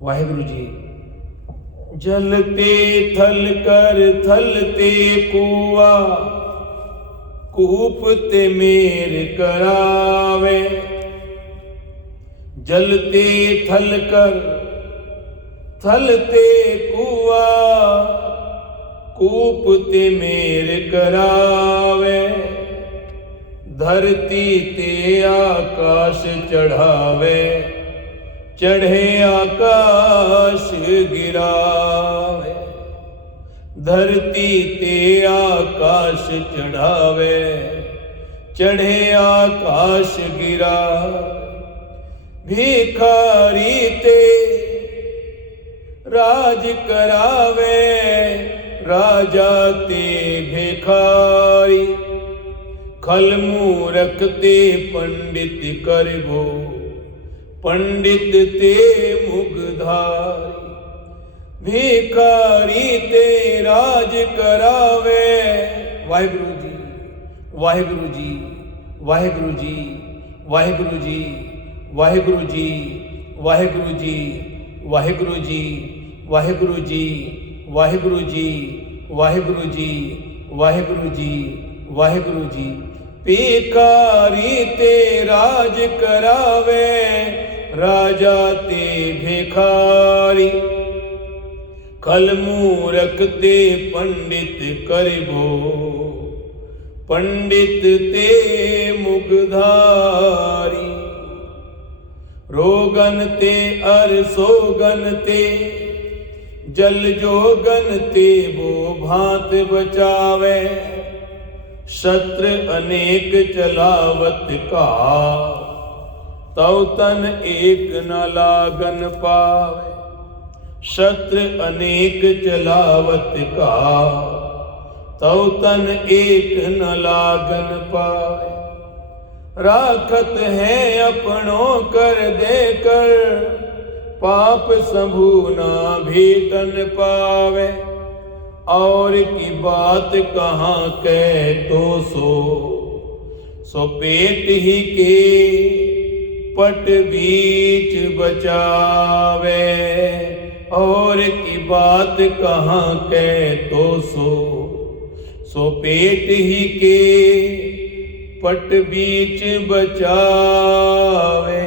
वाहिगुरु जी। जलते थल कर थलते कुआ, कूप ते मेर करावे। जलते थल कर थलते कुआ, कूप ते मेर करावे। धरती ते आकाश चढ़ावे, चढ़े आकाश गिरावे। धरती ते आकाश चढ़ावे, चढ़े आकाश गिरावे। भिखारी ते राज करावे, राजा ते भिखारी। खल मूरख ते पंडित करबो, पंडित ते मुगधारी। भिखारी ते राज करावे। वाहिगुरु जी, वाहिगुरु जी, वाहिगुरु जी, वाहिगुरु जी, वाहिगुरु जी, वाहिगुरु जी, वाहिगुरु जी, वाहिगुरु जी, वाहिगुरु जी, वाहिगुरु जी, वाहिगुरु जी, वाहिगुरु जी। भिखारी ते राज करावे, राजा ते भिखारी। खल मूरख ते पंडित करबो, पंडित ते मुगधारी। रोगन ते अर सोगन ते, जल जोगन ते वो भांत बचावे। शस्त्र अनेक चलावत का, तव तन एक न लागन पावे। शस्त्र अनेक चलावत का, तव तन एक न लागन पावे। राखत है अपनों कर देकर, पाप संभू ना भीतन पावे। और की बात कहाँ कह तो सो पेट ही के पट बीच बचावे। और की बात कहाँ कह तो सो पेट ही के पट बीच बचावे।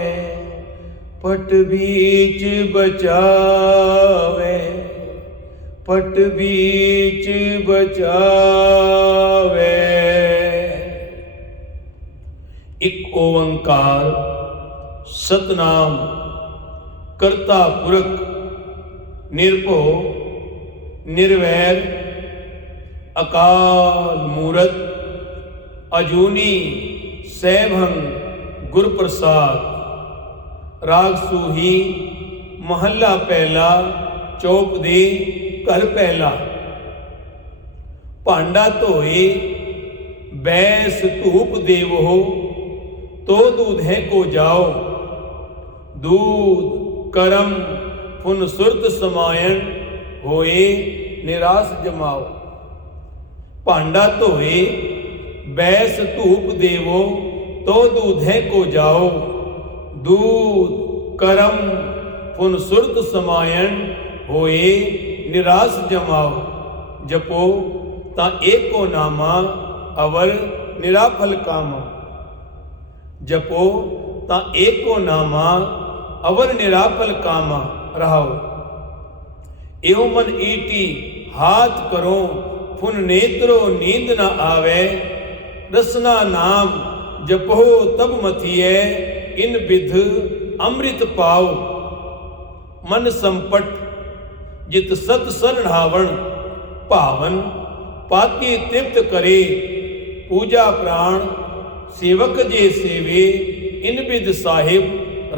पट बीच बचावे, पट बीच बचावे। एक ओंकार सतनाम करता पुरख निर्भो निर्वैर अकाल मूरत अजूनी सैभं गुर प्रसाद। राग सूही महला पहला चौप दे घर पहला। भांडा धोए बैस धूप देवो, तो दूध है को जाओ। दूध करम पुन सुरत समायन, होए निराश जमाओ। भांडा धोए बैस धूप देवो, तो दूध है को जाओ। दूध करम पुन सुरत समायन, होए निराश जमाओ। जपो ता एको नामा, अवर निराफल कामा। जपो ता एको नामा, अवर निराफल कामा। रहाओ एवं मन ईटी हाथ करो, फुन नेत्रो नींद न आवे। रसना नाम जपो तब मथिए, इन विध अमृत पाओ। मन संपट जित सत सरणावण, पावन पाती तृप्त करे। पूजा प्राण सेवक जे सेवे, इन विध साहिब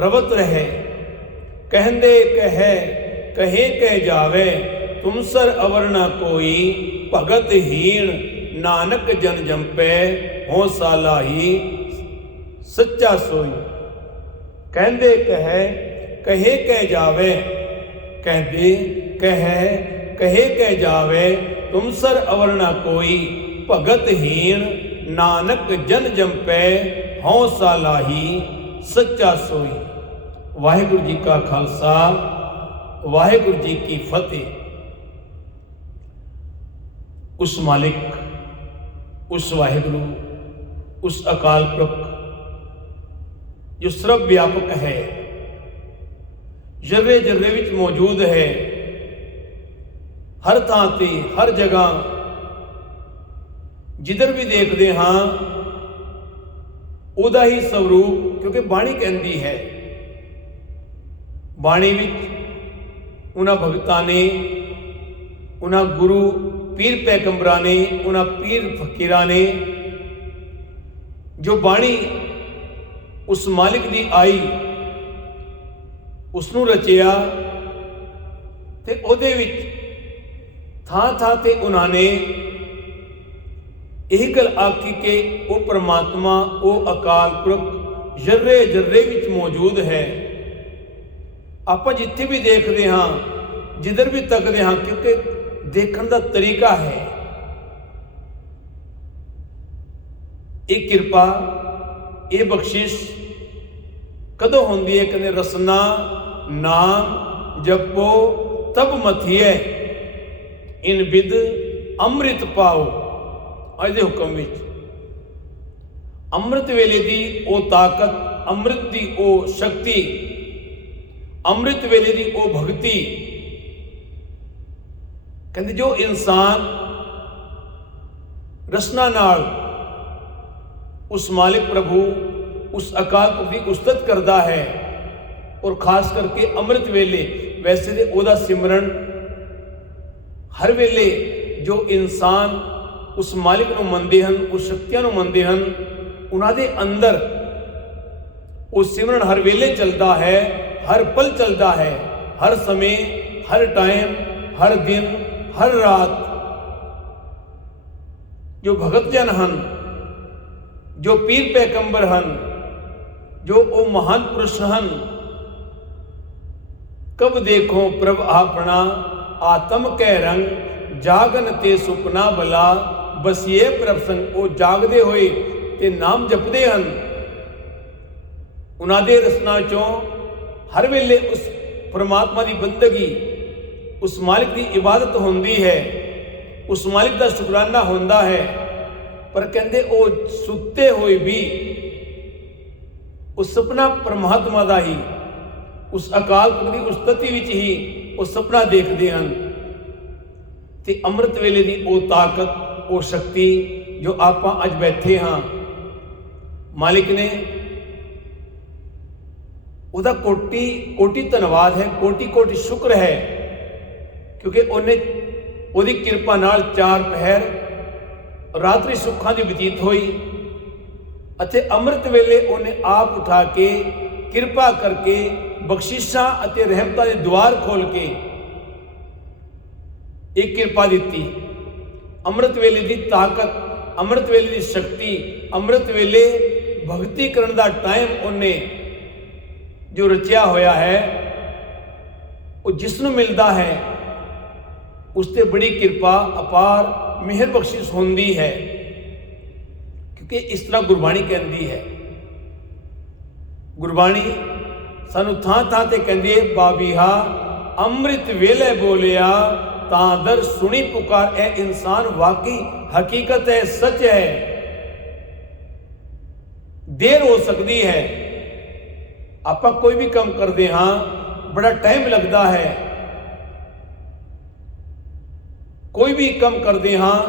रवत रहे। कहंदे कहे कह जावे, तुम सर अवर न कोई। भगत हीण नानक जन जंपे, हो सालाही सच्चा सोई। कहंदे कहे कह जावे, कहंदे कहे कह जावे, तुम सर अवर न कोई। भगत हीण नानक जन जंपे, हों सालाही सच्चा सोई। वाहिगुरु जी का खालसा, वाहेगुरु जी की फतेह। उस मालिक, उस वाहेगुरु, उस अकाल पुरख जो सर्व व्यापक है, जर्रे जर्रे विच मौजूद है, हर थां ते हर जगह जिधर भी देखते हाँ उदा ही स्वरूप, क्योंकि बाणी कहती है, बाणी विच उन्हां भगतां ने, उन्हां गुरु पीर पैगंबरां ने, उन्हां पीर फकीरां ने जो बाणी उस मालिक दी आई उसनूं रचिया ते उहदे विच थां थां ते उन्हां ने यही गल आखी कि वो परमात्मा, वो अकाल पुरख जर्रे जर्रे विच मौजूद है। आप जिथे भी देखते हाँ, जिधर भी तकते हाँ, क्योंकि देखने का तरीका है। ये कृपा, ये बख्शिश कदों होंदी है? कहते रसना नाम जपो तब मथिए, इन बिद अमृत पाओ। अज दे हुक्म विच अमृत वेले दी ओ ताकत, अमृत दी ओ शक्ति, अमृत वेले दी ओ भगती, कहते जो इंसान रसना नाल उस मालिक प्रभु, उस अकाल पुरख की उस्तत करता है, और खास करके अमृत वेले, वैसे तो ओदा सिमरन हर वेले जो इंसान उस मालिक नूं मनदे हन, उस शक्तियां नूं मनदे हन, उन्हां दे अंदर वो सिमरन हर वेले चलता है, हर पल चलता है, हर समय, हर टाइम, हर दिन, हर रात। जो भगत जन हन, जो पीर पैगंबर हन, जो वो महान पुरुष हन, कब देखो प्रभ आपना आत्म कै रंग, जागन ते सुपना भला, बस ये प्रभ संग। वो जागदे होए ते नाम जपदे हन, उन्हां दे रसना चों हर वेले उस परमात्मा की बंदगी, उस मालिक की इबादत होंदी है, उस मालिक का शुकराना होंदा है। पर कहते वो सुते हुए भी उस सपना परमात्मा का ही, उस अकाल पुरख की उस्तति विच ही वो सपना देखते हैं। ते अमृत वेले की वो ताकत, वो शक्ति जो आप अज बैठे हाँ, मालिक ने उहदा कोटि कोटि धन्यवाद है, कोटि कोटि शुक्र है, क्योंकि उन्हें उहदी किरपा नाल 4 पहर रात्रि सुखां दी बतीत होई, अते अमृत वेले उन्हें आप उठा के किरपा करके बख्शिशां अते रहमतां दे द्वार खोल के एक किरपा दी। अमृत वेले की ताकत, अमृत वेले की शक्ति, अमृत वेले भगती करने का टाइम उन्हें जो रचिया होया है, वो जिसनों मिलता है उससे बड़ी कृपा, अपार मेहर बख्शिश होंदी है। क्योंकि इस तरह गुरबाणी कहती है, गुरबाणी सानू थां थां ते कहती है, बाबीहा अमृत वेले बोलिया तां दर सुनी पुकार। ए इंसान वाकई हकीकत है, सच है। देर हो सकती है, आप कोई भी काम करते हाँ बड़ा टाइम लगता है, कोई भी काम करते हाँ,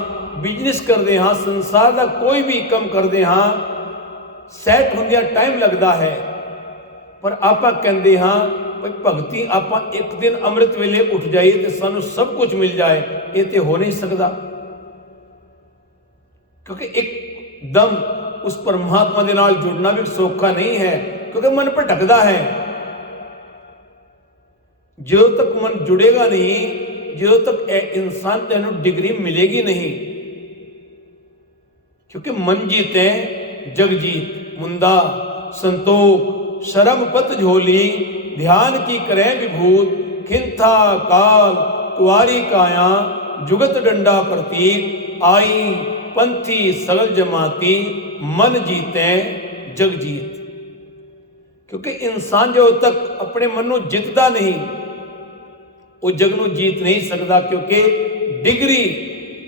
बिजनेस करते हाँ, संसार का कोई भी काम करते हाँ, सैट होंदिया टाइम लगता है। पर आप कहते हाँ भगती आप एक दिन अमृत वेले उठ जाइए तो सानू सब कुछ मिल जाए, ये तो हो नहीं सकता। क्योंकि एकदम उस परमात्मा के नाल जुड़ना भी सौखा नहीं है, क्योंकि मन भटकता है। जो तक मन जुड़ेगा नहीं, जो तक इंसान तेनों डिग्री मिलेगी नहीं। क्योंकि मन जीते जगजीत, मुंदा संतोख शरम पत झोली, ध्यान की करें विभूत, खिंथा काल कुआरी काया, जुगत डंडा प्रतीक, आई पंथी सगल जमाती, मन जीते जगजीत। क्योंकि इंसान जो तक अपने मन को जितता नहीं, वो जग नूं जीत नहीं सकता, क्योंकि डिग्री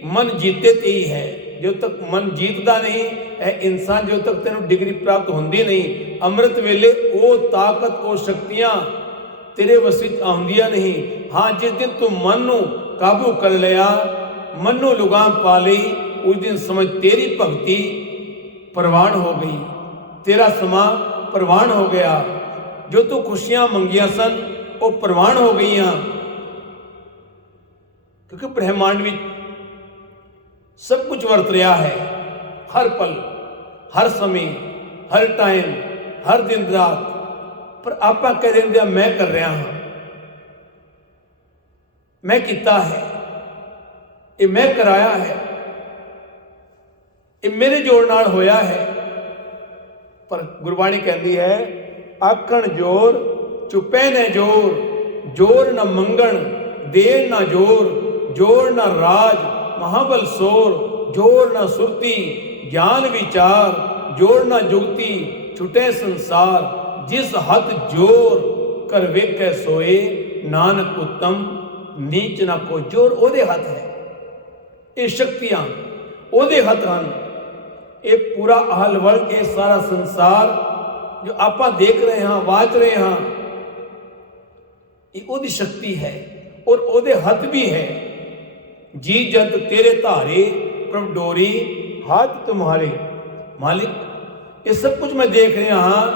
मन जीते ते ही है। जो तक मन जीतदा नहीं है इंसान, जो तक तेनों डिग्री प्राप्त होंदी नहीं, अमृत वेले वो ताकत वो शक्तियां तेरे वस विच आउंदियां नहीं। हाँ, जिस दिन तू मन नूं काबू कर लिया, मन नूं लुगाम पा लई, उस दिन समझ तेरी भगती प्रवान हो गई, तेरा समा प्रवान हो गया। जो तू खुशियां मंगिया सन वो प्रवान हो गई, क्योंकि ब्रह्मांड में सब कुछ वरत रहा है, हर पल, हर समय, हर टाइम, हर दिन रात। पर आपां कह देंगे मैं कर रहा हाँ, मैं किता है, ये मैं कराया है, ये मेरे जोड़ नाल होया है। पर गुरबाणी कहती है आखण जोर चुपे न जोर, जोर न मंगण देर न जोर, जोर न राज महाबल सोर, जोर न सुरती ज्ञान विचार, जोर न जुगती छुटे संसार। जिस हथ जोर कर वेखे सोए, नानक उत्तम नीच ना को। जोर ओदे हथ है, ये शक्तियां ओदे हथ हैं। ये पूरा आहल वर्ल्ड, ये सारा संसार जो आप देख रहे हैं, वाच रहे हैं, ये ओदी शक्ति है और ओदे हथ भी है। जी जंत तेरे धारे प्रभ डोरी, हाथ तुम्हारे। मालिक ये सब कुछ मैं देख रहा हाँ,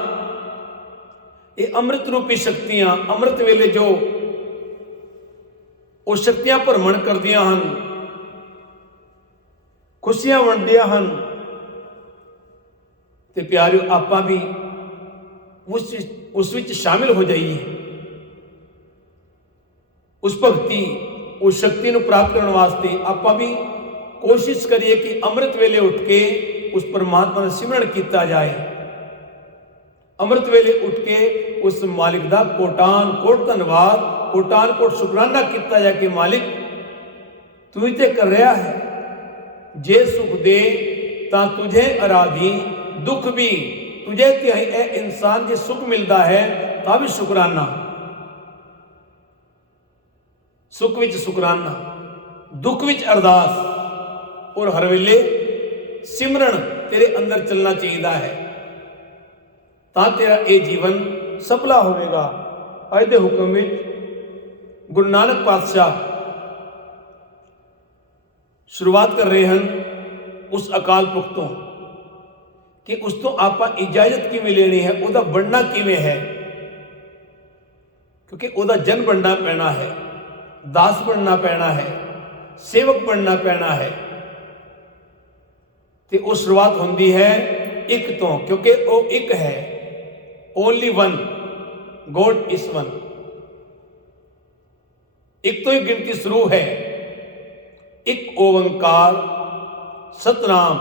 ये अमृत रूपी शक्तियां, अमृत वेले जो वो शक्तियां भरमण कर दिया हन, खुशियां वंडिया हन। ते प्यारियो आपां भी उस विच शामिल हो जाइए, उस भगती उस शक्ति को प्राप्त करने वास्ते आपां भी कोशिश करिए कि अमृत वेले उठ के उस परमात्मा का सिमरन किया जाए। अमृत वेले उठ के उस मालिक का कोटान कोट धन्यवाद, कोटान कोट शुकराना किया जाए कि मालिक तू ही ते कर रहा है, जे सुख दे ता तुझे आराधी, दुख भी तुझे तिहाई। ए इंसान जे सुख मिलता है ता भी शुकराना, सुख विच शुकराना, दुख विच अरदास, और हर वेले सिमरन तेरे अंदर चलना चाहिए है, ता तेरा ये जीवन सफला होगा। अज के हुक्म में गुरु नानक पातशाह शुरुआत कर रहे हैं उस अकाल पुरख तो कि उस तो आप इजाजत किवें लेनी है, उहदा बनना किवें है, क्योंकि उहदा जन बनना पैना है, दास बनना पैना है, सेवक बनना पैना है। तो वो शुरुआत होती है एक तो, क्योंकि वो एक है, only one, God is one. एक तो ही गिनती शुरू है, एक ओंकार सतनाम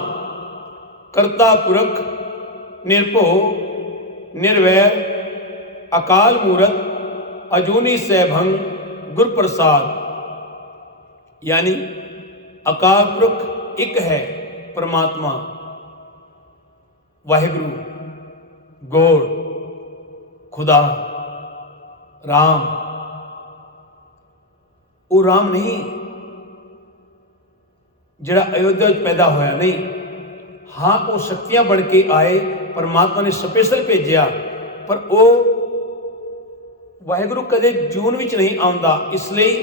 करता पुरख निर्भो निर्वैर अकाल मूरत अजूनी सैभंग गुर प्रसाद। यानी अकाल पुरख एक है परमात्मा, वाहिगुरु, गॉड, खुदा, राम। वो राम नहीं जड़ा अयोध्या पैदा होया नहीं, हाँ वो शक्तियां बन के आए, परमात्मा ने स्पेशल भेजा, पर वो वाहिगुरु कदे जून विच नहीं आउंदा, इसलिए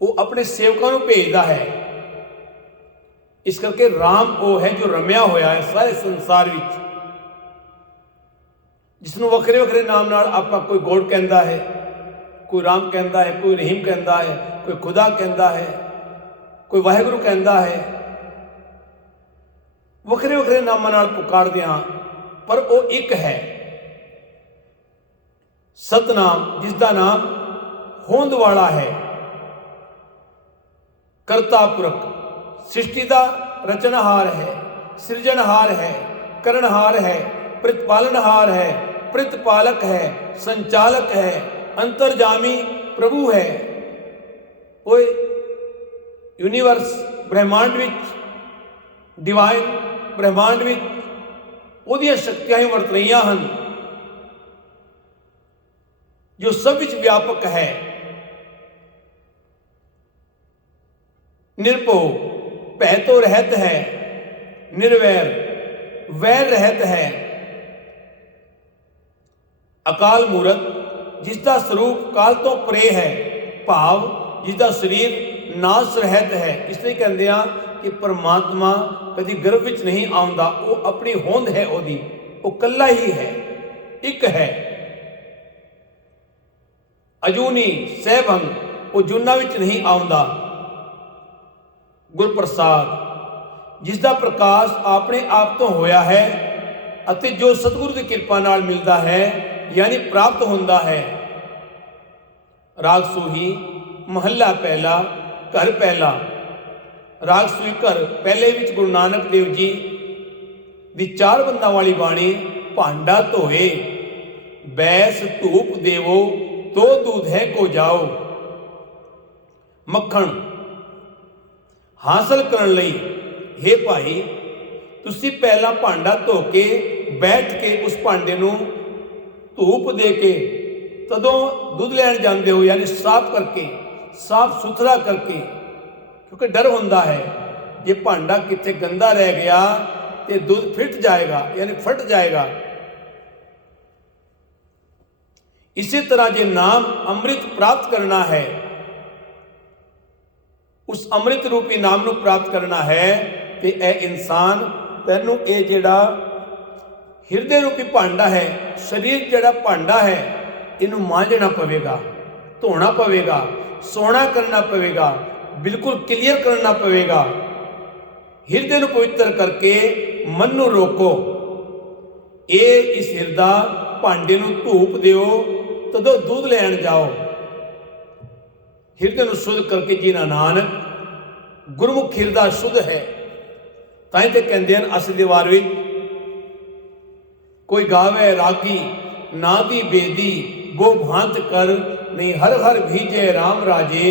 वो अपने सेवकों को भेजता है। इस करके राम वो है जो रमिया होया है सारे संसार विच, जिसनों वखरे वखरे नाम नाल आपां कोई गॉड कहता है, कोई राम कहता है, कोई रहीम कहता है, कोई खुदा कहता है, कोई वाहिगुरु कहता है, वखरे वखरे नामां नाल पुकार दिया, पर वो एक है सतनाम, जिसका नाम होंद वाला है, करता पुरख, सृष्टि का रचनहार है, सृजनहार है, करणहार है, प्रतिपालनहार है, प्रतिपालक है, संचालक है, अंतर्जामी प्रभु है। वो यूनिवर्स ब्रह्मांड विच, डिवाइन ब्रह्मांड विच ओदियां शक्तियां ही वरत रही हैं, जो सब विच व्यापक है, निर्भो भय तो रहत है, निर्वैर वैर रहत है। अकाल मूरत जिसका स्वरूप काल तो परे है, भाव जिसका शरीर नाश रहत है। इसलिए कहते हैं कि परमात्मा कभी गर्भ विच नहीं आउंदा, वो अपनी होंद है, ओदी वो कल्ला ही है, एक है। अजूनी सहभंग वो जुना विच नहीं आउंदा। गुरप्रसाद जिसका प्रकाश अपने आप तो होया है अते जो सतगुरु की कृपा नाल मिलता है यानी प्राप्त होंदा है। राग सूही महला पहला घर पहला। राग सूही घर पहले विच गुरु नानक देव जी दी 4 बंदा वाली बाणी, भांडा धोए बैस धूप देवो तो दूध है को जाओ। मक्खण हासिल करने लई हे भाई तुसी पहला भांडा धो के बैठ के उस भांडे नूं धूप दे के तदों दुध लैण जांदे हो, यानी साफ करके, साफ सुथरा करके, क्योंकि डर होंदा है जे भांडा किथे गंदा रह गया तो दूध फिट जाएगा, यानी फट जाएगा। इसी तरह जे नाम अमृत प्राप्त करना है, उस अमृत रूपी नाम नूं प्राप्त करना है कि ए इंसान तैनूं ये जिहड़ा हिरदे रूपी भांडा है, शरीर जिहड़ा भांडा है, इनू मांझना पवेगा, धोना पवेगा, सोना करना पवेगा, बिल्कुल क्लीयर करना पवेगा। हिरदे नूं पवित्र करके मन नूं रोको। ये इस हिरदा भांडे नूं धूप दिओ तदों दूध लैण जाओ। हिरदे नूं शुद्ध करके जिना नानक गुरमुख हिरदा शुद्ध है। ताई ते कहंदे हन अस दी वार विच कोई गावे रागी ना दी बेदी गो भांत कर नहीं हर हर भीजे राम राजे।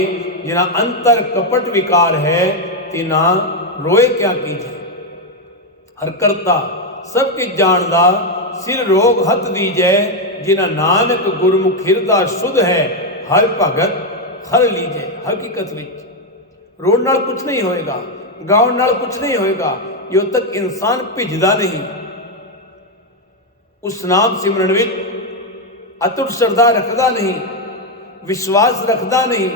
जिना अंतर कपट विकार है तिना रोए क्या कीजे। हर करता सब किछ जानदा सिर रोग हथ दीजै। जिना नानक गुरमुख हिरदा शुद्ध है हर भगत हर लीजे। हकीकत विच रोण नाल कुछ नहीं होएगा, गाउण नाल कुछ नहीं होएगा जो तक इंसान भिजदा नहीं, उस नाम सिमरन विच अतुट श्रद्धा रखदा नहीं, विश्वास रखदा नहीं,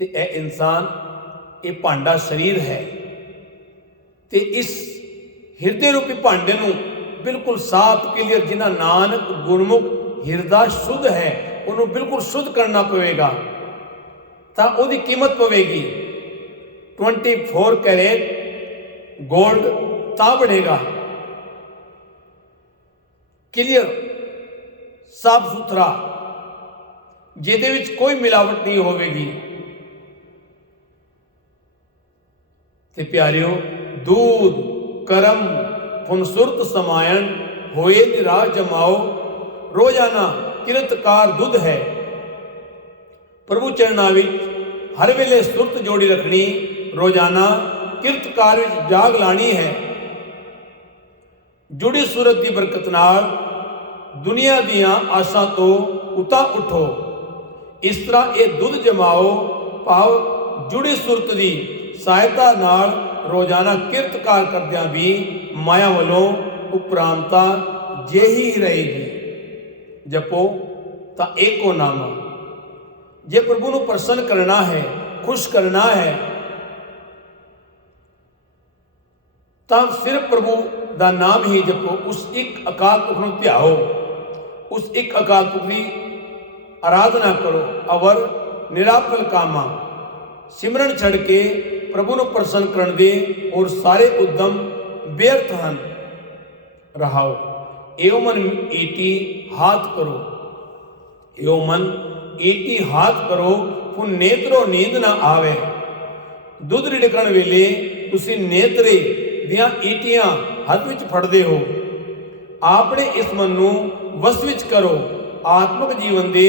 ते ए इंसान ये भांडा शरीर है। ते इस हिरदे रूपी भांडे नूं बिल्कुल साफ क्लीयर जिन्ना नानक गुरमुख हिरदा शुद्ध है उन्होंने बिल्कुल शुद्ध करना पवेगा, तां उहदी कीमत पवेगी 24 कैरेट गोल्ड तां बनेगा। क्लियर साफ सुथरा जिहदे विच कोई मिलावट नहीं होवेगी। ते प्यारियो दूध करम फुनसुरत समायन होए निराश जमाओ। रोजाना किरतकार दुध है। प्रभु चरणा विच हर वेले सुरत जोड़ी रखनी, रोजाना किरतकार विच जाग लानी है। जुड़ी सूरत की बरकत नाल दुनिया दियां आसां तो उता उठो। इस तरह ये दुध जमाओ भाव जुड़ी सूरत की सहायता नाल रोजाना किरतकार करदियां भी माया वालों उपरांता जेही रहेगी। जपो ता एको नामा। जे प्रभु नूं प्रसन्न करना है, खुश करना है, तां सिर्फ प्रभु दा नाम ही जपो। उस एक अकाल पुरख नूं ध्याओ, उस एक अकाल पुरख दी आराधना करो। अवर निराफल कामा सिमरन छड़ के प्रभु नूं प्रसन्न करन दे और सारे उद्यम व्यर्थ हन। रहाओ एवं मन ईटी हाथ करो, एवं मन ईटी हाथ करो फुन नेत्रो नींद ना आवे। दुध रिड़कण वेले तुसी नेत्रे दियां ईटियां हाथ विच फड़दे हो। आपने इस मन नूं वस विच करो। आत्मक जीवन दे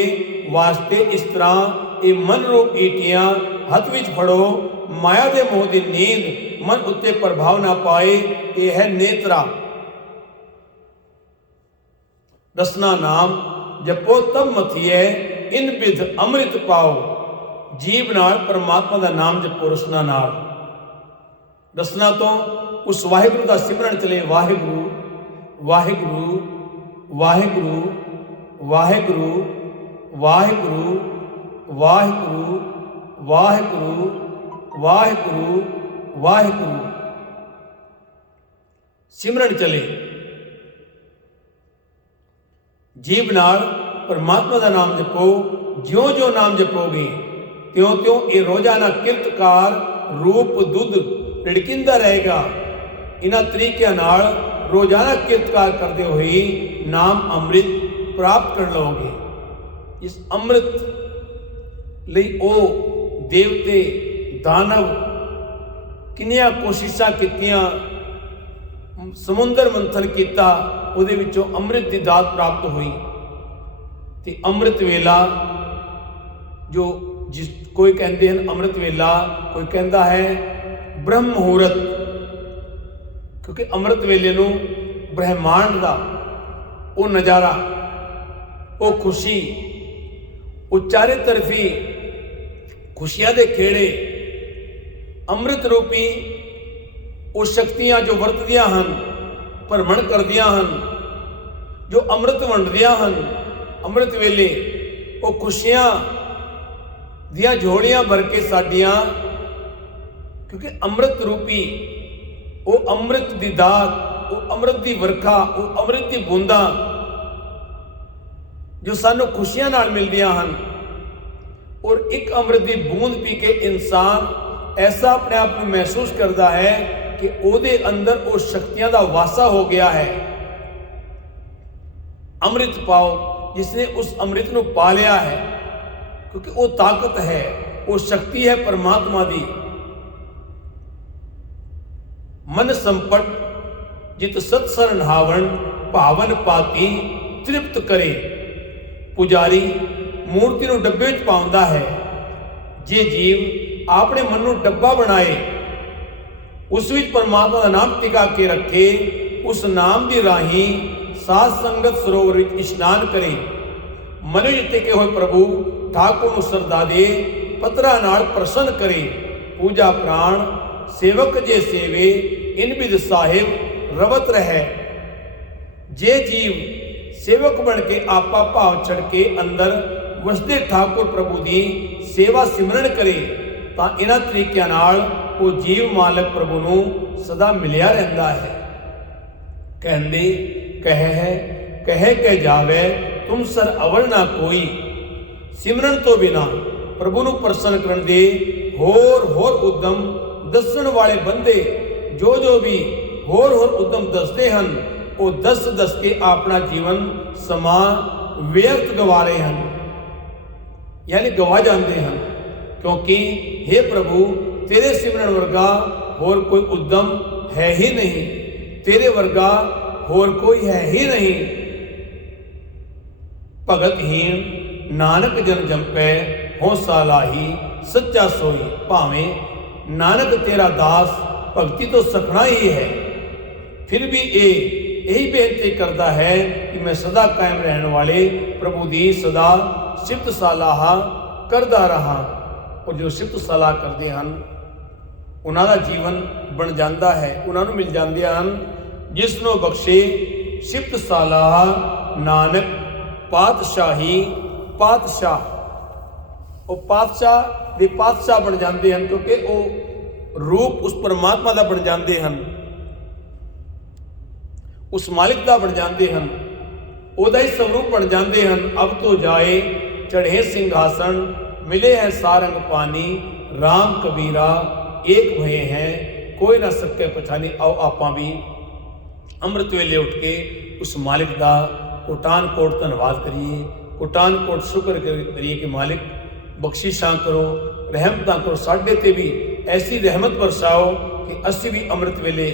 वास्ते इस तरह ये मन रूप ईटियां हाथ विच फड़ो। माया दे मोह दी नींद मन उत्ते प्रभाव ना पाए। ये है नेत्रा। दसना नाम जपो तब मथिए इन विध अमृत पाओ। ਜੀਭ ਨਾਲ ਪਰਮਾਤਮਾ ਦਾ ਨਾਮ ਜਪੋ ਰਸਨਾ ਨਾਲ। ਰਸਨਾ ਤੋਂ ਉਸ ਵਾਹਿਗੁਰੂ ਦਾ ਸਿਮਰਨ ਚਲੇ, ਵਾਹਿਗੁਰੂ ਵਾਹਿਗੁਰੂ ਵਾਹਿਗੁਰੂ ਵਾਹਿਗੁਰੂ ਵਾਹਿਗੁਰੂ ਵਾਹਿਗੁਰੂ ਵਾਹਿਗੁਰੂ ਵਾਹਿਗੁਰੂ ਵਾਹਿਗੁਰੂ ਸਿਮਰਨ ਚਲੇ। ਜੀਭ ਨਾਲ ਪਰਮਾਤਮਾ ਦਾ ਨਾਮ ਜਪੋ। ਜਿਉਂ-ਜਿਉਂ ਨਾਮ ਜਪੋਗੇ ਤਿਉਂ-ਤਿਉਂ ਇਹ ਰੋਜ਼ਾਨਾ ਕਿਰਤਕਾਰ ਰੂਪ ਦੁੱਧ ਰਿੜਕਿੰਦਾ ਰਹੇਗਾ। ਇਹਨਾਂ ਤਰੀਕਿਆਂ ਨਾਲ ਰੋਜ਼ਾਨਾ ਕਿਰਤਕਾਰ ਕਰਦੇ ਹੋਏ ਨਾਮ ਅੰਮ੍ਰਿਤ ਪ੍ਰਾਪਤ ਕਰ ਲਓਗੇ। ਇਸ ਅੰਮ੍ਰਿਤ ਲਈ ਉਹ ਦੇਵਤੇ ਦਾਨਵ ਕਿੰਨੀਆਂ ਕੋਸ਼ਿਸ਼ਾਂ ਕੀਤੀਆਂ, ਸਮੁੰਦਰ ਮੰਥਨ ਕੀਤਾ, ਉਹਦੇ ਵਿੱਚੋਂ ਅੰਮ੍ਰਿਤ ਦੀ ਦਾਤ ਪ੍ਰਾਪਤ ਹੋਈ। ਤੇ ਅੰਮ੍ਰਿਤ ਵੇਲਾ ਜੋ ਜਿਸ ਕੋਈ ਕਹਿੰਦੇ ਹਨ ਅੰਮ੍ਰਿਤ ਵੇਲਾ, ਕੋਈ ਕਹਿੰਦਾ ਹੈ ਬ੍ਰਹਮ ਮੁਹੂਰਤ, ਕਿਉਂਕਿ ਅੰਮ੍ਰਿਤ ਵੇਲੇ ਨੂੰ ਬ੍ਰਹਿਮੰਡ ਦਾ ਉਹ ਨਜ਼ਾਰਾ, ਉਹ ਖੁਸ਼ੀ, ਉਹ ਚਾਰੇ ਤਰਫੀ ਖੁਸ਼ੀਆਂ ਦੇ ਖੇੜੇ, ਅੰਮ੍ਰਿਤ ਰੂਪੀ ਉਹ ਸ਼ਕਤੀਆਂ ਜੋ ਵਰਤਦੀਆਂ ਹਨ, ਭਰਮਣ ਕਰਦੀਆਂ ਹਨ, ਜੋ ਅੰਮ੍ਰਿਤ ਵੰਡਦੀਆਂ ਹਨ, ਅੰਮ੍ਰਿਤ ਵੇਲੇ ਉਹ ਖੁਸ਼ੀਆਂ ਦੀਆਂ ਝੋਲੀਆਂ ਭਰ ਕੇ ਸਾਡੀਆਂ, ਕਿਉਂਕਿ ਅੰਮ੍ਰਿਤ ਰੂਪੀ ਉਹ ਅੰਮ੍ਰਿਤ ਦੀ ਦਾਤ, ਉਹ ਅੰਮ੍ਰਿਤ ਦੀ ਵਰਖਾ, ਉਹ ਅੰਮ੍ਰਿਤ ਦੀ ਬੂੰਦਾਂ ਜੋ ਸਾਨੂੰ ਖੁਸ਼ੀਆਂ ਨਾਲ ਮਿਲਦੀਆਂ ਹਨ। ਔਰ ਇੱਕ ਅੰਮ੍ਰਿਤ ਦੀ ਬੂੰਦ ਪੀ ਕੇ ਇਨਸਾਨ ਐਸਾ ਆਪਣੇ ਆਪ ਨੂੰ ਮਹਿਸੂਸ ਕਰਦਾ ਹੈ ਕਿ ਉਹਦੇ ਅੰਦਰ ਉਹ ਸ਼ਕਤੀਆਂ ਦਾ ਵਾਸਾ ਹੋ ਗਿਆ ਹੈ। ਅੰਮ੍ਰਿਤ ਪਾਓ, ਜਿਸਨੇ ਉਸ ਅੰਮ੍ਰਿਤ ਨੂੰ ਪਾ ਲਿਆ ਹੈ, ਕਿਉਂਕਿ ਉਹ ਤਾਕਤ ਹੈ, ਉਹ ਸ਼ਕਤੀ ਹੈ ਪਰਮਾਤਮਾ ਦੀ। ਮਨ ਸੰਪਟ ਜਿਤ ਸਤ ਸਰਨ ਹਾਵਣ ਭਾਵਨ ਪਾਤੀ ਤ੍ਰਿਪਤ ਕਰੇ। ਪੁਜਾਰੀ ਮੂਰਤੀ ਨੂੰ ਡੱਬੇ ਵਿੱਚ ਪਾਉਂਦਾ ਹੈ। ਜੇ ਜੀਵ ਆਪਣੇ ਮਨ ਨੂੰ ਡੱਬਾ ਬਣਾਏ, ਉਸ ਵਿੱਚ ਪਰਮਾਤਮਾ ਦਾ ਨਾਮ ਟਿਕਾ ਕੇ ਰੱਖੇ, ਉਸ ਨਾਮ ਦੀ ਰਾਹੀਂ ਸਾਧ ਸੰਗਤ ਸਰੋਵਰ ਵਿੱਚ ਇਸ਼ਨਾਨ ਕਰੇ। ਮਨ ਵਿੱਚ ਟਿਕੇ ਹੋਏ ਪ੍ਰਭੂ ਠਾਕੁਰ ਨੂੰ ਸਰਦਾ ਦੇ, ਪੱਤਰਾਂ ਨਾਲ ਪ੍ਰਸੰਨ ਕਰੇ। ਪੂਜਾ ਪ੍ਰਾਣ ਸੇਵਕ ਜੇ ਸੇਵੇ, ਇਨ ਬਿਦ ਸਾਹਿਬ ਰਵਤ ਰਹਿ। ਜੇ ਜੀਵ ਸੇਵਕ ਬਣ ਕੇ ਆਪਾ ਭਾਵ ਛੱਡ ਕੇ ਅੰਦਰ ਵਸਦੇ ਠਾਕੁਰ ਪ੍ਰਭੂ ਦੀ ਸੇਵਾ ਸਿਮਰਨ ਕਰੇ, ਤਾਂ ਇਹਨਾਂ ਤਰੀਕਿਆਂ ਨਾਲ ਉਹ ਜੀਵ ਮਾਲਕ ਪ੍ਰਭੂ ਨੂੰ ਸਦਾ ਮਿਲਿਆ ਰਹਿੰਦਾ ਹੈ। ਕਹਿੰਦੇ ਕਹਿ ਜਾਵੇ ਤੁਮ ਸਰ ਅਵਲ ਨਾ ਕੋਈ। ਸਿਮਰਨ ਤੋਂ ਬਿਨਾ ਪ੍ਰਭੂ ਨੂੰ ਪ੍ਰਸੰਨ ਕਰਨ ਦੇ ਹੋਰ ਉਦਮ ਦੱਸਣ ਵਾਲੇ ਬੰਦੇ ਜੋ ਵੀ ਹੋਰ ਉਦਮ ਦੱਸਦੇ ਹਨ, ਉਹ ਦੱਸ ਕੇ ਆਪਣਾ ਜੀਵਨ ਸਮਾਂ ਵਿਅਰਥ ਗਵਾ ਰਹੇ ਹਨ, ਯਾਨੀ ਗਵਾ ਜਾਂਦੇ ਹਨ। ਕਿਉਂਕਿ हे ਪ੍ਰਭੂ, ਤੇਰੇ ਸਿਮਰਨ ਵਰਗਾ ਹੋਰ ਕੋਈ ਉਦਮ ਹੈ ਹੀ ਨਹੀਂ, ਤੇਰੇ ਵਰਗਾ ਹੋਰ ਕੋਈ ਹੈ ਹੀ ਨਹੀਂ। ਭਗਤਹੀਣ ਨਾਨਕ ਜਨ ਜੰਪੈ ਹਉਸਾ ਲਾਹੀ ਸੱਚਾ ਸੋਈ। ਭਾਵੇਂ ਨਾਨਕ ਤੇਰਾ ਦਾਸ ਭਗਤੀ ਤੋਂ ਸਖਣਾ ਹੀ ਹੈ, ਫਿਰ ਵੀ ਇਹੀ ਬੇਨਤੀ ਕਰਦਾ ਹੈ ਕਿ ਮੈਂ ਸਦਾ ਕਾਇਮ ਰਹਿਣ ਵਾਲੇ ਪ੍ਰਭੂ ਦੀ ਸਦਾ ਸਿਫਤ ਸਲਾਹ ਕਰਦਾ ਰਹਾ। ਔਰ ਜੋ ਸਿਫਤ ਸਲਾਹ ਕਰਦੇ ਹਨ ਉਹਨਾਂ ਦਾ ਜੀਵਨ ਬਣ ਜਾਂਦਾ ਹੈ, ਉਹਨਾਂ ਨੂੰ ਮਿਲ ਜਾਂਦੇ ਹਨ ਜਿਸ ਨੂੰ ਬਖਸ਼ੇ ਸਿਫਤ ਸਲਾਹ ਨਾਨਕ ਪਾਤਸ਼ਾਹੀ। ਪਾਤਸ਼ਾਹ ਉਹ ਪਾਤਸ਼ਾਹ ਦੇ ਪਾਤਸ਼ਾਹ ਬਣ ਜਾਂਦੇ ਹਨ, ਕਿਉਂਕਿ ਉਹ ਰੂਪ ਉਸ ਪਰਮਾਤਮਾ ਦਾ ਬਣ ਜਾਂਦੇ ਹਨ, ਉਸ ਮਾਲਿਕ ਦਾ ਬਣ ਜਾਂਦੇ ਹਨ, ਉਹਦਾ ਹੀ ਸਰੂਪ ਬਣ ਜਾਂਦੇ ਹਨ। ਅਬ ਤੋਂ ਜਾਏ ਚੜ੍ਹੇ ਸਿੰਘਾਸਨ ਮਿਲੇ ਹੈ ਸਾਰੰਗ ਪਾਣੀ। ਰਾਮ ਕਬੀਰਾ ਏਕ ਭਏ ਹੈ ਕੋਈ ਨਾ ਸਕੇ ਪਛਾਣੀ। ਆਓ ਆਪਾਂ ਵੀ ਅੰਮ੍ਰਿਤ ਵੇਲੇ ਉੱਠ ਕੇ ਉਸ ਮਾਲਿਕ ਦਾ ਕੋਟਾਨ ਕੋਟ ਧੰਨਵਾਦ ਕਰੀਏ, ਕੋਟਾਨ ਕੋਟ ਸ਼ੁਕਰ ਕਰੀਏ ਕਿ ਮਾਲਿਕ ਬਖਸ਼ਿਸ਼ਾਂ ਕਰੋ, ਰਹਿਮਤਾਂ ਕਰੋ, ਸਾਡੇ ਤੇ ਵੀ ਐਸੀ ਰਹਿਮਤ ਵਰਸਾਓ ਕਿ ਅਸੀਂ ਵੀ ਅੰਮ੍ਰਿਤ ਵੇਲੇ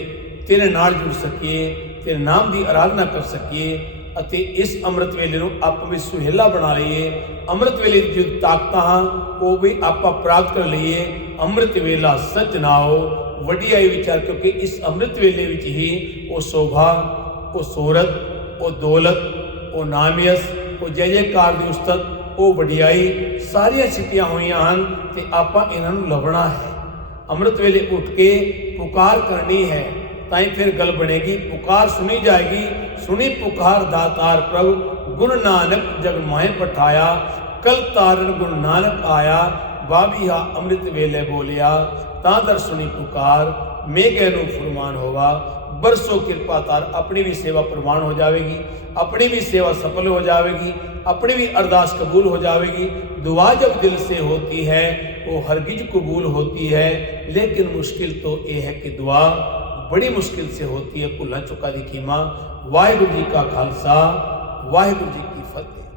ਤੇਰੇ ਨਾਲ ਜੁੜ ਸਕੀਏ, ਤੇਰੇ ਨਾਮ ਦੀ ਆਰਾਧਨਾ ਕਰ ਸਕੀਏ ਅਤੇ ਇਸ ਅੰਮ੍ਰਿਤ ਵੇਲੇ ਨੂੰ ਆਪਾਂ ਵੀ ਸੁਹੇਲਾ ਬਣਾ ਲਈਏ। ਅੰਮ੍ਰਿਤ ਵੇਲੇ ਦੀ ਜੋ ਤਾਕਤਾਂ ਹਨ ਉਹ ਵੀ ਆਪਾਂ ਪ੍ਰਾਪਤ ਕਰ ਲਈਏ। ਅੰਮ੍ਰਿਤ ਵੇਲਾ ਸਚ ਨਾਓ ਵਡਿਆਈ ਵਿਚਾਰ, ਕਿਉਂਕਿ ਇਸ ਅੰਮ੍ਰਿਤ ਵੇਲੇ ਵਿੱਚ ਹੀ ਉਹ ਸ਼ੋਭਾ, ਉਹ ਸੂਰਤ, ਉਹ ਦੌਲਤ, ਉਹ ਨਾਮੀਅਤ, ਉਹ ਜੈ ਜੈਕਾਰ ਦੀ ਉਸਤਤ, ਉਹ ਵਡਿਆਈ ਸਾਰੀਆਂ ਛਿਪੀਆਂ ਹੋਈਆਂ ਹਨ ਤੇ ਆਪਾਂ ਇਹਨਾਂ ਨੂੰ ਲੱਭਣਾ ਹੈ। ਅੰਮ੍ਰਿਤ ਵੇਲੇ ਉੱਠ ਕੇ ਪੁਕਾਰ ਕਰਨੀ ਹੈ ਤਾਂ ਹੀ ਫਿਰ ਗੱਲ ਬਣੇਗੀ। ਪੁਕਾਰ ਸੁਣੀ ਜਾਏਗੀ। ਸੁਣੀ ਪੁਕਾਰ ਦਾਤਾਰ ਪ੍ਰਭ ਗੁਰੂ ਨਾਨਕ ਜਗ ਮਾਹਿ ਪਠਾਇਆ, ਕਲ ਤਾਰਨ ਗੁਰੂ ਨਾਨਕ ਆਇਆ, ਬਾਬੀਹਾ ਅੰਮ੍ਰਿਤ ਵੇਲੇ ਬੋਲਿਆ। ਤਾਂ ਦਰ ਸੁਣੀ ਪੁਕਾਰ ਮੇਘੇ ਨੂੰ ਫੁਰਮਾਨ ਹੋਵਾ, बरसों कृपा तार। अपनी भी सेवा प्रमाण हो जाएगी, अपनी भी सेवा सफल हो जाएगी, अपनी भी अरदास कबूल हो जाएगी। दुआ जब दिल से होती है वो हरगिज कबूल होती है। लेकिन मुश्किल तो ये है कि दुआ बड़ी मुश्किल से होती है। भुला चुका दी कीमा। वाहिगुरू जी का खालसा, वाहिगुरू जी की फतेह।